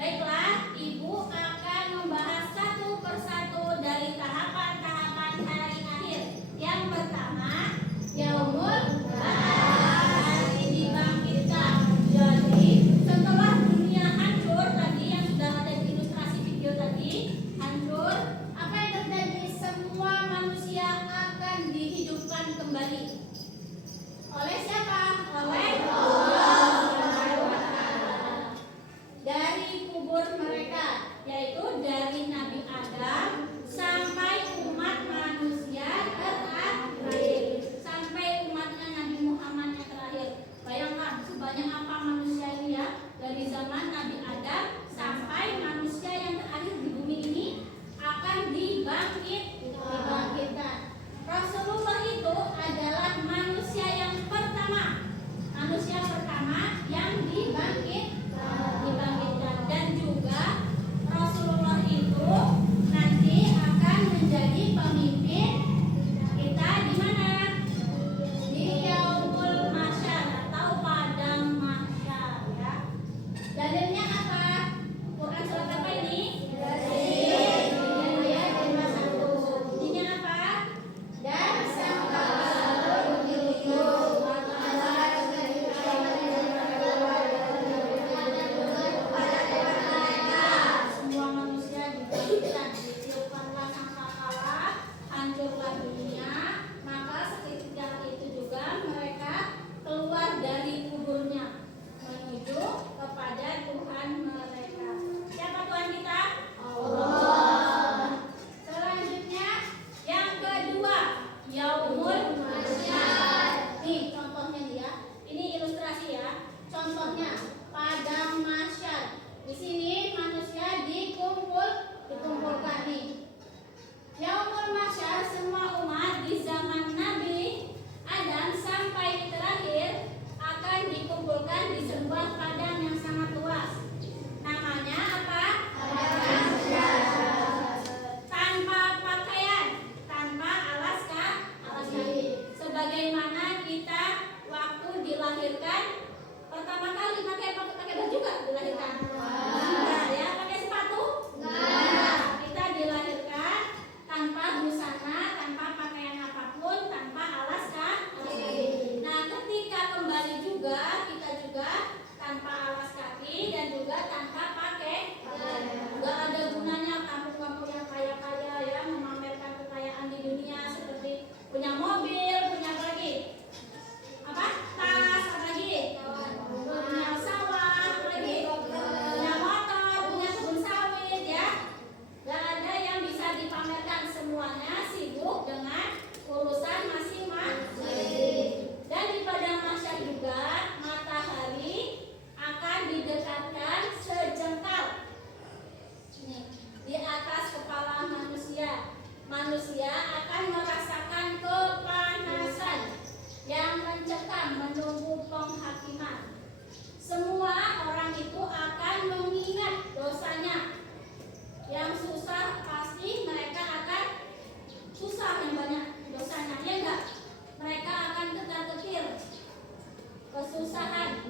Baiklah, Ibu akan membahas satu persatu dari tahapan-tahapan hari akhir. Yang pertama, Yaumul Ba'ats, hari dibangkitkan. Jadi, setelah dunia hancur tadi yang sudah ada di ilustrasi video tadi, hancur, apa yang terjadi? Semua manusia akan dihidupkan kembali. Oleh siapa? Oleh Allah Subhanahu wa Ta'ala. Dari kubur mereka, yaitu dari Nabi Adam sampai umat manusia terakhir, sampai umatnya Nabi Muhammad yang terakhir. Bayangkan sebanyak apa manusia ini ya, dari zaman Nabi Adam sampai manusia yang terakhir di bumi ini akan dibangkitkan. Rasulullah itu adalah manusia yang pertama yang dibangkitkan, dan juga Rasulullah itu nanti akan menjadi pemimpin kita di mana? Di Yaumul Mahsyar atau padang mahsyar ya. Dalilnya apa? Quran surat apa ini? Yasin ayat 51. Bunyinya apa? Dan semua manusia dibangkitkan, ditiupkanlah sangkakala, hancurlah dunia, maka seketika itu juga mereka keluar dari kuburnya menuju kepada Tuhan mereka. Siapa Tuhan kita? Allah. Selanjutnya yang kedua, Yaumul Mahsyar. Nih contohnya nih ya. Ini ilustrasi ya. Contohnya padang mahsyar. Di sini manusia dikumpulkan nih. Yaumul Mahsyar, semua umat di zaman Nabi Adam sampai terakhir akan dikumpulkan di sebuah padang yang sangat luas. Namanya apa? Padang mahsyar. Tanpa pakaian, tanpa alas kaki. Sebagaimana kita waktu dilahirkan pertama kali pakai baju gak dilahirkan? Enggak ya, pakai sepatu? Enggak. Kita dilahirkan tanpa busana, tanpa pakaian apapun, tanpa alas kaki. Nah, ketika kembali juga kita juga tanpa alas kaki dan juga tanpa pakai. Enggak ada gunanya kamu yang kaya-kaya ya memamerkan kekayaan di dunia seperti punya mobil, punya apa lagi? Apa? Tas, apa lagi? Punya sawah, apa lagi? Punya motor, punya kebun sawit ya. Gak ada yang bisa dipamerkan, semuanya sibuk dengan urusan masing-masing. Dan di padang mahsyar juga matahari akan didekatkan sejengkal di atas kepala manusia. Manusia akan merasakan kepanasan yang mencekam menunggu penghakiman. Semua orang itu akan mengingat dosanya. Yang susah pasti mereka akan susah yang banyak dosanya, ya enggak? Mereka akan ketar-ketir kesusahan.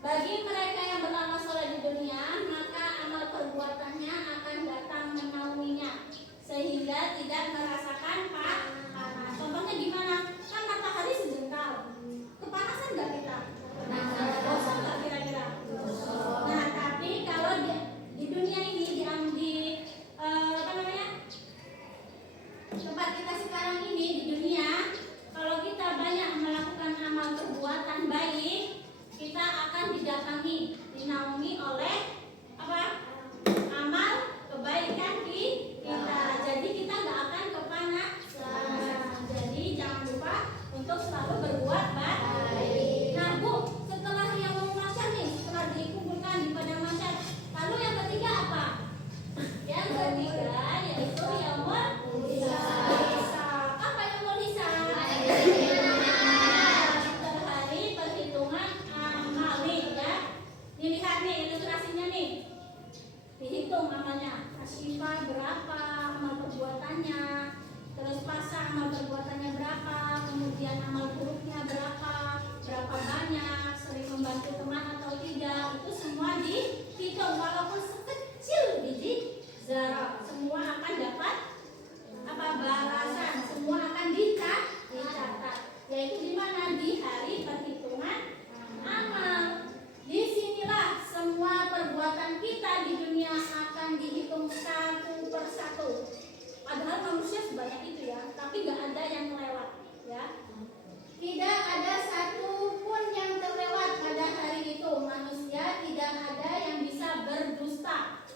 Bagi mereka yang beramal soleh di dunia, maka amal perbuatannya akan datang menaunginya sehingga tidak merasakan panas. Contohnya gimana? Kan matahari sejengkal. Kepanasan enggak kita? Bosan enggak kira-kira? Nah, tapi kalau di dunia ini tempat kita sekarang ini di dunia, kalau kita banyak melakukan amal perbuatan baik, kita akan dinaungi oleh apa? Amal kebaikan kita. Jadi kita nggak akan kepanasan. Jadi jangan lupa untuk selalu berbuat baik. Nah Bu, setelah yang mahsyar nih, setelah dikumpulkan di padang mahsyar, lalu yang ketiga apa? Yang ketiga yaitu Yaumul Hisab. Apa Yaumul Hisab? Hari perhitungan amal nih ya. Dilihat nih ilustrasinya nih. Dihitung amalnya. Asyifa berapa amal perbuatannya, terus pasang amal perbuatannya berapa, kemudian amal buruknya berapa banyak, sering membantu teman atau tidak, itu semua dihitung. Walaupun dihitung satu persatu. Padahal manusia sebanyak itu ya, tapi nggak ada yang kelewat ya. Tidak ada satu pun yang terlewat pada hari itu. Manusia tidak ada yang bisa berdusta.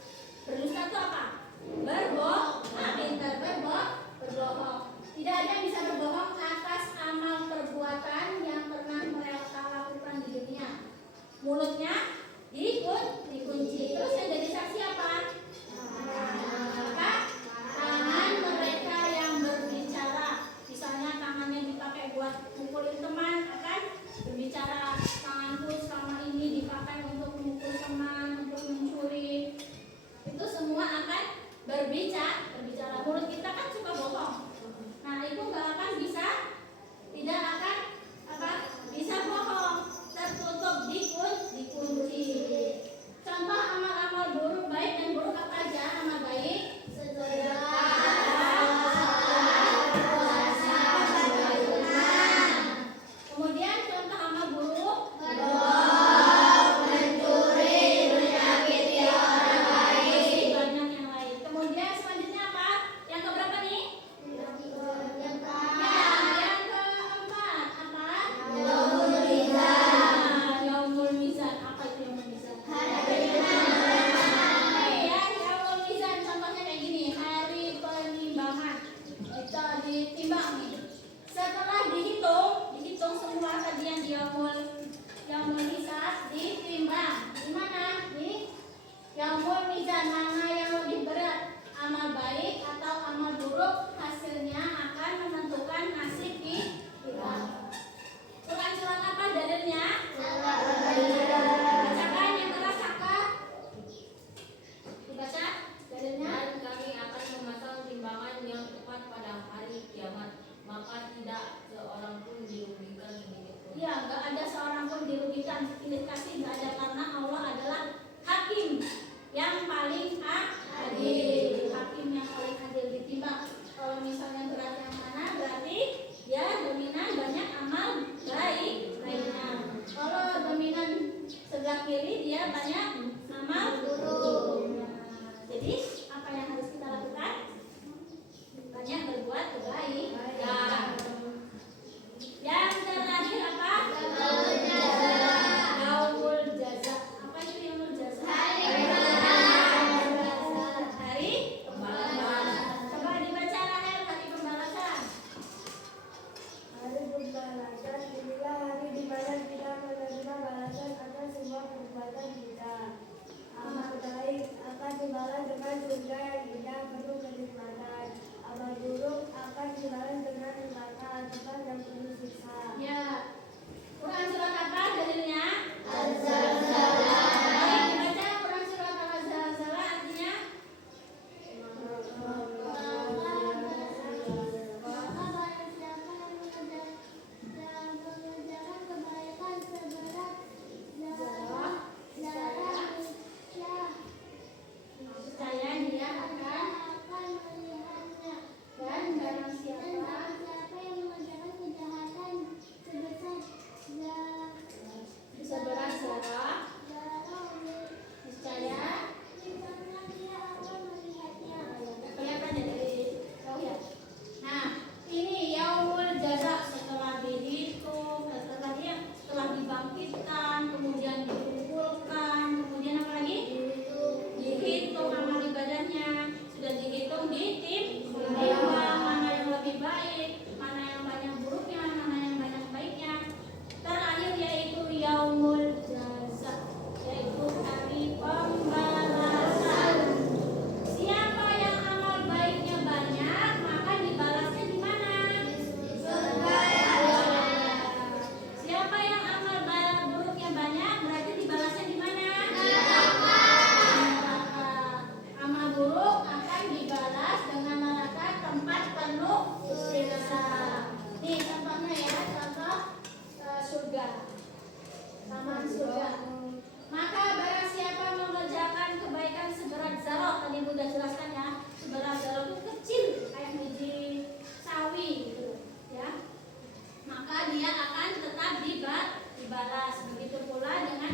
Berdusta itu apa? Berbohong. Pintar, berbohong. Tidak ada yang bisa berbohong atas amal perbuatan yang pernah mereka lakukan di dunia. Mulutnya dikunci. Terus yang jadi saksi apa? Tangan mereka yang berbicara. Misalnya tangannya dipakai buat mukulin teman, akan berbicara, tanganku selama ini dipakai untuk memukul teman, untuk mencuri. Itu semua akan berbicara. Mulut kita kan suka bohong. Nah itu nggak akan bisa, tidak akan bisa bohong. Tertutup, dikunci. Contoh amal-amal buruk, baik dan buruk apa aja? Amal baik, kemudian contoh amal buruk, mencuri, menyakiti orang lain, banyak yang lain. Kemudian selanjutnya apa? Yang keberapa nih? Yang keempat. Apa? Yaumul Mizan. Yaumul Mizan. Apa itu Yaumul Mizan? Ya, Yaumul Mizan contohnya kayak gini, hari penimbangan. Kita ditimbang nih. Setelah dihitung semua tadi yang Yaumul Hisab, ditimbang. Di mana? Di Yaumul Mizan. Mana yang lebih berat? Amal baik atau amal buruk? Hasilnya akan menentukan nasib kita. Quran surat apa dalilnya? Bacakan yang keras, Saka. Dibaca dalilnya. Dan kami akan memasang timbangan yang tepat pada hari kiamat, maka tidak seorang pun dirugikan sedikitpun. Ya, nggak ada seorang pun dirugikan. Pilih kasih nggak ada, karena Allah adalah hakim yang paling adil. Hakim yang paling adil. Ditimbang. Kalau misalnya berat yang mana, berarti ya dominan banyak amal baik lainnya. Kalau dominan sebelah kiri, dia banyak amal buruk. Nah, jadi apa yang harus kita lakukan? Banyak berbuat kebaikan. Yang terakhir apa? Yaumul Jaza. Apa itu Yaumul Jaza? Hari pembalasan. Coba dibaca Rahel, hari pembalasan. Hari pembalasan inilah hari di mana kita menerima balasan atas semua perbuatan kita. Amal baik akan dibalas dengan surga yang indah penuh kenikmatan. Amal buruk akan dibalas dengan neraka tempat yang penuh siksa. Ya. Quran surat apa dalilnya? Az-Zalzalah. Baik, dibaca Quran surat Al-Zalzalah artinya Maka barang siapa yang mengerjakan kebaikan seberat darah percaya dia akan melihatnya. dan barang siapa yang mengerjakan kejahatan seberat zarah niscaya dia akan melihatnya. kelihatan ya dari jauh ya. Nah, ini Yaumul Jaza. Setelah dihitung, setelah dibangkitkan, kemudian dikumpulkan, kemudian apa lagi? Dihitung amal ibadahnya, sudah dihitung ditimbang mana yang lebih baik, mana yang banyak buruknya, mana yang banyak baiknya. Terakhir yaitu Yaumul Jaza, yaitu hari pembalasan. Siapa yang amal baiknya banyak, maka dibalasnya di mana? Surga. Siapa yang amal buruknya banyak, berarti dibalasnya di mana? Neraka. Amal buruk akan dibalas dengan neraka, tempat penuh siksa. Nih contohnya ya, contoh surga. Taman surga. Maka barang siapa mengerjakan kebaikan seberat zarah, tadi sudah jelaskan ya, seberat zarah itu kecil kayak biji sawi gitu ya, maka dia akan tetap dibalas. Begitu pula dengan